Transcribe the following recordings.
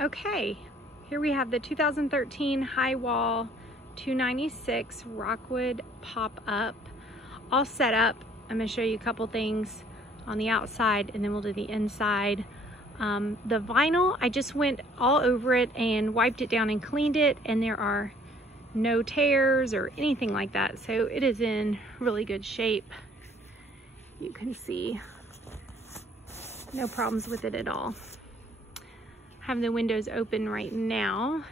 Okay, here we have the 2013 high wall 296 Rockwood pop-up all set up. I'm going to show you a couple things on the outside and then we'll do the inside. The vinyl, I just went all over it and wiped it down and cleaned it, and there are no tears or anything like that, so it is in really good shape. You can see no problems with it at all. Have the windows open right now.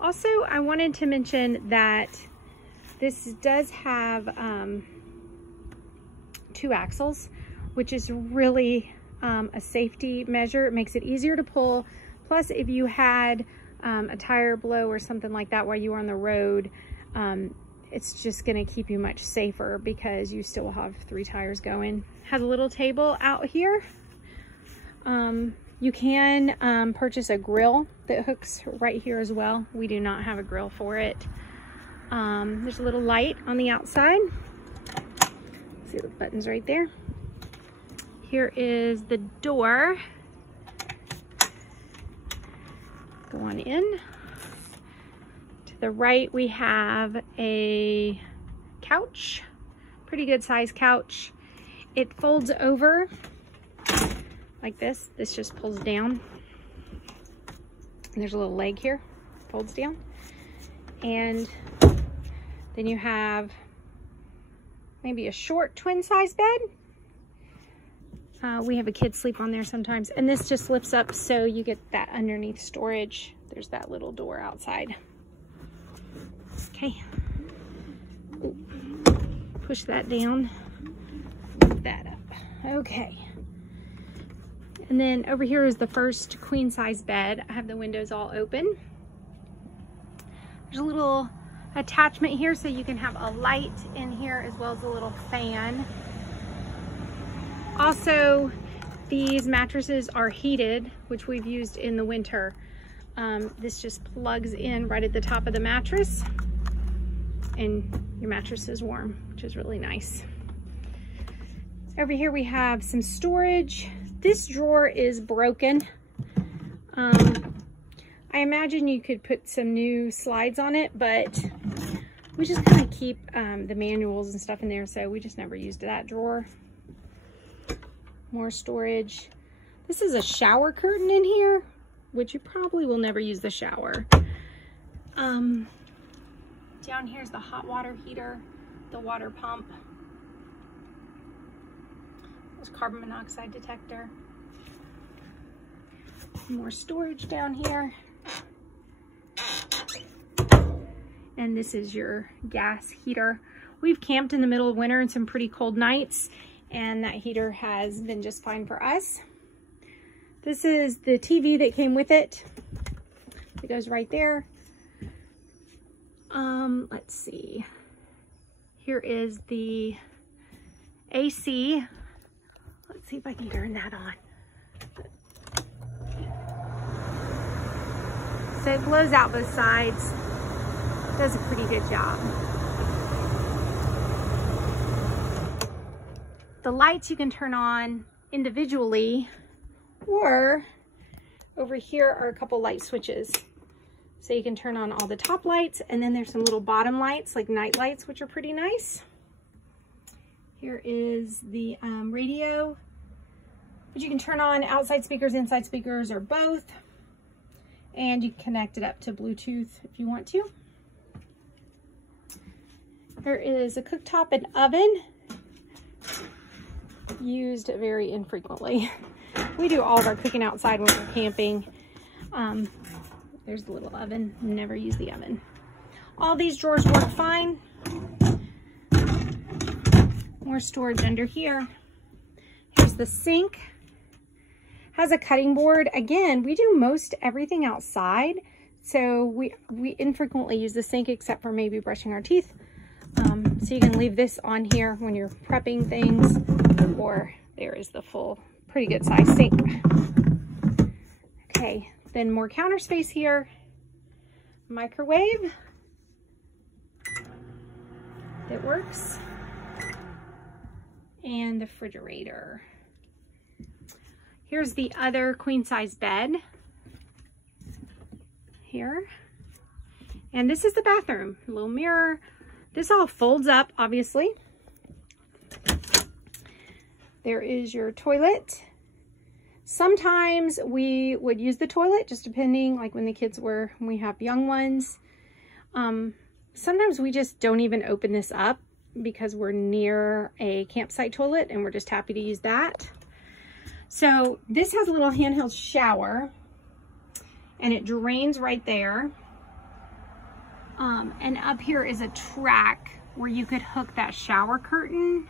Also, I wanted to mention that this does have 2 axles, which is really a safety measure. It makes it easier to pull. Plus, if you had a tire blow or something like that while you were on the road, it's just going to keep you much safer because you still have 3 tires going. Has a little table out here. You can purchase a grill that hooks right here as well. We do not have a grill for it. There's a little light on the outside. See the buttons right there. Here is the door. Go on in. To the right we have a couch, pretty good size couch. It folds over like this. This just pulls down. And there's a little leg here, folds down. And then you have maybe a short twin size bed. We have a kid sleep on there sometimes. And this just lifts up so you get that underneath storage. There's that little door outside. Okay. Ooh. Push that down, lift that up. Okay. And then over here is the first queen size bed. I have the windows all open. There's a little attachment here so you can have a light in here as well as a little fan. Also, these mattresses are heated, which we've used in the winter. This just plugs in right at the top of the mattress and your mattress is warm, which is really nice. Over here we have some storage. This drawer is broken. I imagine you could put some new slides on it, but we just kind of keep the manuals and stuff in there, so we just never used that drawer. More storage. This is a shower curtain in here, which you probably will never use the shower. Down here's the hot water heater, the water pump. There's carbon monoxide detector. More storage down here. And this is your gas heater. We've camped in the middle of winter and some pretty cold nights, and that heater has been just fine for us. This is the TV that came with it. It goes right there. Let's see. Here is the AC. Let's see if I can turn that on. So it blows out both sides. Does a pretty good job. The lights you can turn on individually, or over here are a couple light switches. So you can turn on all the top lights, and then there's some little bottom lights, like night lights, which are pretty nice. Here is the radio, which you can turn on outside speakers, inside speakers, or both. And you can connect it up to Bluetooth if you want to. There is a cooktop and oven, used very infrequently. We do all of our cooking outside when we're camping. There's the little oven. Never use the oven. All these drawers work fine. More storage under here. Here's the sink. Has a cutting board. Again, we do most everything outside, so we infrequently use the sink except for maybe brushing our teeth. So you can leave this on here when you're prepping things, or there is the full, pretty good size sink. Okay, then more counter space here. Microwave that works. And the refrigerator. Here's the other queen size bed. here. And this is the bathroom, a little mirror. This all folds up, obviously. There is your toilet. Sometimes we would use the toilet, just depending, like when we have young ones. Sometimes we just don't even open this up because we're near a campsite toilet and we're just happy to use that. So this has a little handheld shower and it drains right there. And up here is a track where you could hook that shower curtain.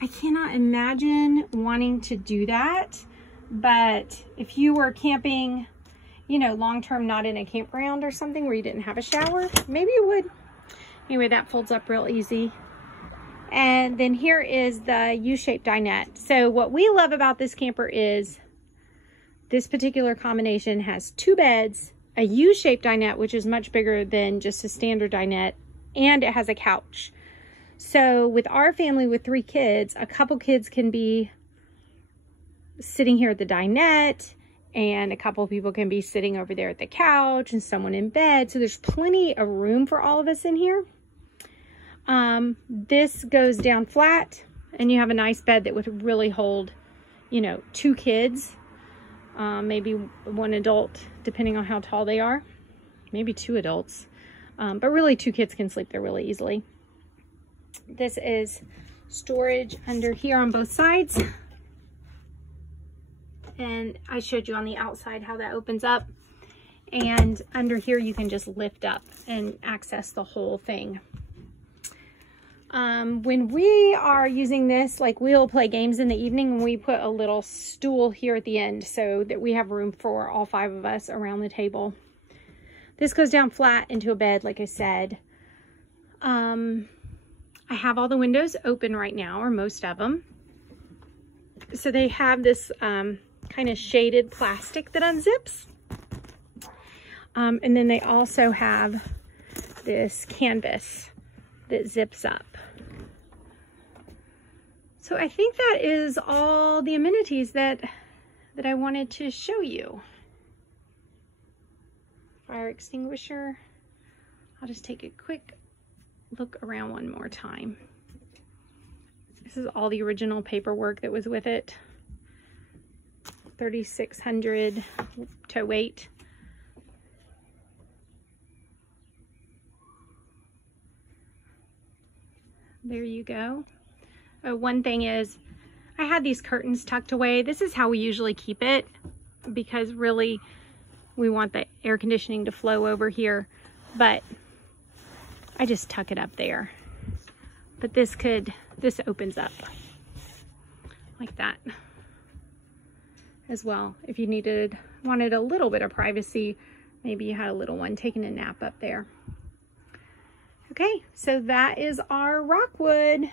I cannot imagine wanting to do that, but if you were camping, you know, long-term, not in a campground or something where you didn't have a shower, maybe you would. Anyway, that folds up real easy. And then here is the U-shaped dinette. So what we love about this camper is this particular combination has 2 beds, a U-shaped dinette, which is much bigger than just a standard dinette, and it has a couch. So with our family with 3 kids, a couple kids can be sitting here at the dinette, and a couple people can be sitting over there at the couch, and someone in bed. So there's plenty of room for all of us in here. This goes down flat, and you have a nice bed that would really hold, you know, 2 kids, maybe 1 adult, depending on how tall they are, maybe 2 adults, but really 2 kids can sleep there really easily. This is storage under here on both sides. And I showed you on the outside how that opens up. And under here you can just lift up and access the whole thing. When we are using this, like we'll play games in the evening, and we put a little stool here at the end so that we have room for all 5 of us around the table. This goes down flat into a bed, like I said. I have all the windows open right now, or most of them. So they have this kind of shaded plastic that unzips. And then they also have this canvas that zips up. So I think that is all the amenities that I wanted to show you. Fire extinguisher. I'll just take a quick look around one more time. This is all the original paperwork that was with it. 3,600 tow weight. There you go. One thing is, I had these curtains tucked away. This is how we usually keep it, because really we want the air conditioning to flow over here, but I just tuck it up there. But this opens up like that as well. If you wanted a little bit of privacy, maybe you had a little one taking a nap up there. Okay, so that is our Rockwood.